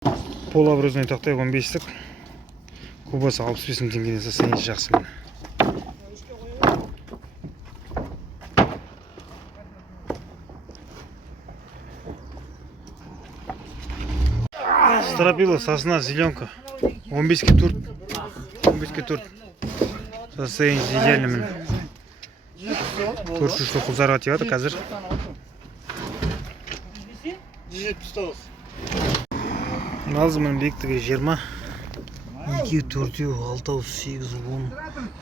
Полуобразный тақтай 15-тік. Кубасы 65 мың теңгеден состояние жақсы міне. Стропила, сосна, зеленка. 15-ке турт. 15-ке турт. Состояние идеально міне. Көрші үшін құлзарға тияды қазір. 79. Алзымның биіктігі 20. 2, 4, 6, 8, 10,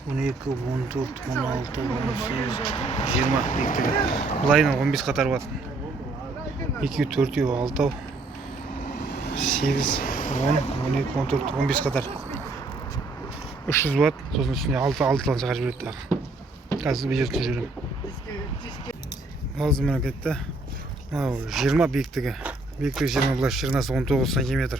12, 14, 16, 18, 20 биіктігі. Бұлайынан 15 қатар бат. 2, 4, 6, 8, 10, 12, 14, 15 қатар. 300 бат. Сосын үстіне 6-лан шығар жібереді тағы. Қазір бежесін жүрем. Алзымның кетті. 20 биіктігі. Биіктігі 20, бұлай шырнасы 19 сантиметр.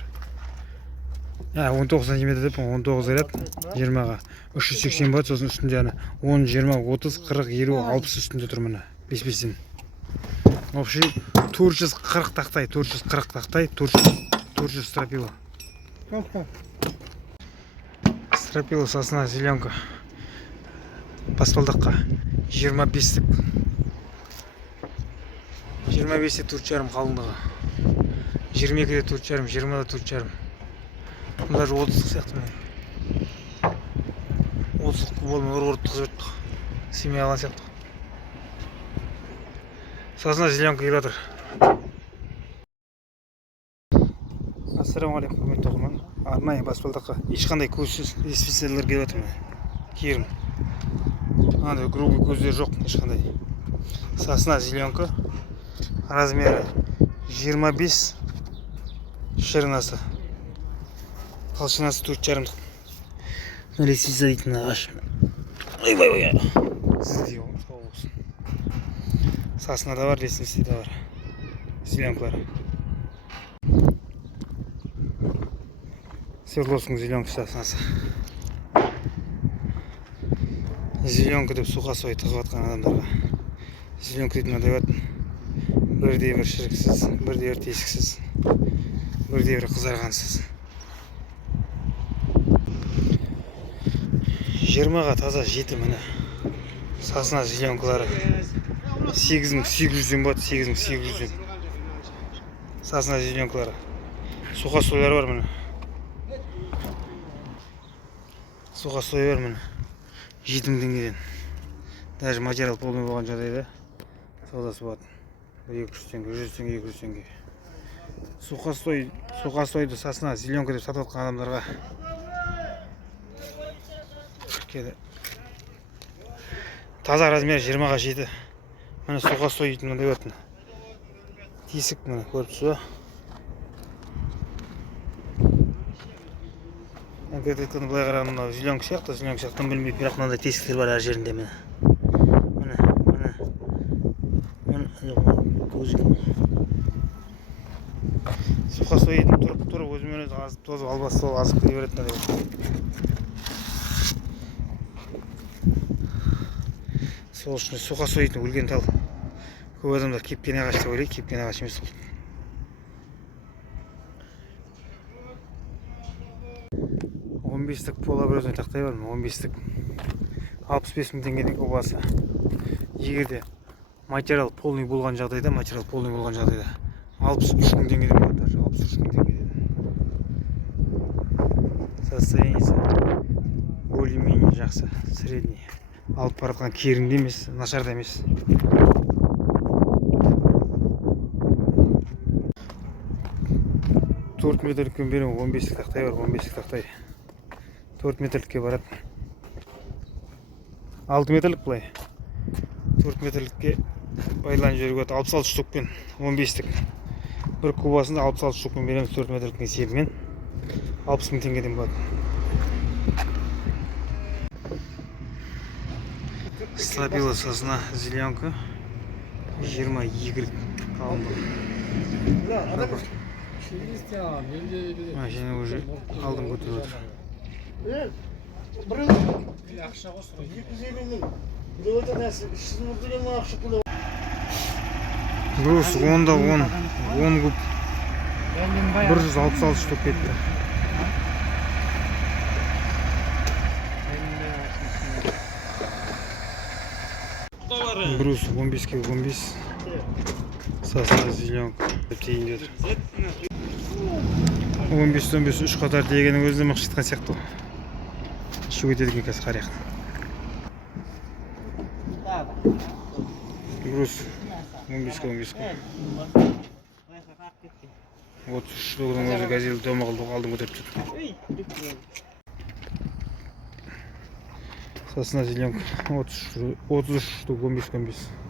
19 сантиметр деп 19 айрат 20-ға 380 бат. Сосын үстінде 10, 20, 30, 40, 50, 60 үстінде тұр міне 5-5-тен. Общий 440 тақтай, 440 тақтай, 400 стропила. Стропила, сосна, зеленка. Баспалдаққа 25-тік. 25-те 4,5 қалыңдығы. 22-де 4,5, 20-да 4,5. Даже 30 сияқты міне. 30 болмай ұрғыртық жұрттық. Семей алған сияқты. Сосна, зеленка келіп жатыр. Ассаламу алейкум, құрметті оқырман. Арнайы баспалдаққа ешқандай көзсіз специалдар келіп жатыр міне. Керім. Андай грубый көздер жоқ ешқандай. Сосна, зеленка. Размері 25, ширинасы. Толщинасы 4,5. Лестница дейтін ағаш. Ой. Сізде болсын. Сосна да бар, лестница да бар. Зеленкалар. Свердловскің зеленка соснасы. Зеленка деп сухостой тығып атқан адамдарға. Зеленка дейтін мынандай бат. Бірде бір шіріксіз, бірде бір тесіксіз, бірде бір қызарғансыз. 20-ға таза жеті міне. Сосна зеленкалары 8800 бат, 8800. Сосна зеленкалары. Сухостойлар бар міне. Сухостой бар міне. 7000 теңгеден. Даже материал полный болған жағдайда саудасы болады. 200 теңге, 100 теңге, 200 теңге. Сухостойды сосна, зеленка деп сатып атқан адамдарға кеді. Таза размер 20-ға жеті. Міне сухостой дейтін мындай өтін. Тесік міне көріп тұсыз ба? Әңкететкен бұлай қарағанда зеленка сияқты білмейді, бірақ мынандай тесіктер бар әр жерінде міне. Сухостой етіп тұрып өзімен өзі азып тозып албасы сол азып кете беретін деп. Сол үшін сухостой етіп өлген тал. Көп адамдар кепкен ағаш деп ойлайды, кепкен ағаш емес ол. 15-тік полуобразный тақтай бар, 15-тік 65 мың теңгеден кубасы. Егерде материал полный болған жағдайда 63 мың теңгеден болады, 63 мың теңгеден. Состояниесі более-менее жақсы, средний. Алып баратқан керінде емес, нашарда емес. Төрт метрлікпен берем, 15-тік тақтай бар, 15-тік тақтай. 4 метрлікке барады. 6 метрлік бұлай. 4 метрлікке байланып жүріп өтті 66 штукпен 15-тік. Бір кубасында 66 штукпен береміз 4 метрліктің есебімен. 60 мың теңгеден болады. Стропила, сосна, зеленка 22 қалыңдығы. Және уже алдым көтіп отыр. Груз 10-да 10 куб. 166 штук кетті. Брус 15-ке 15. Сосна зеленка. Тиіндер. 15-15 үш қатар дегеннің өзінде мақшытқан сияқты. Шу кетеді екен қазір қарияқ. Брус 15-ке 15-ке. 33 штугының өзі газелі дома қылды, алдын көтеріп тұр. Сосна зеленка 33 штук 15-15.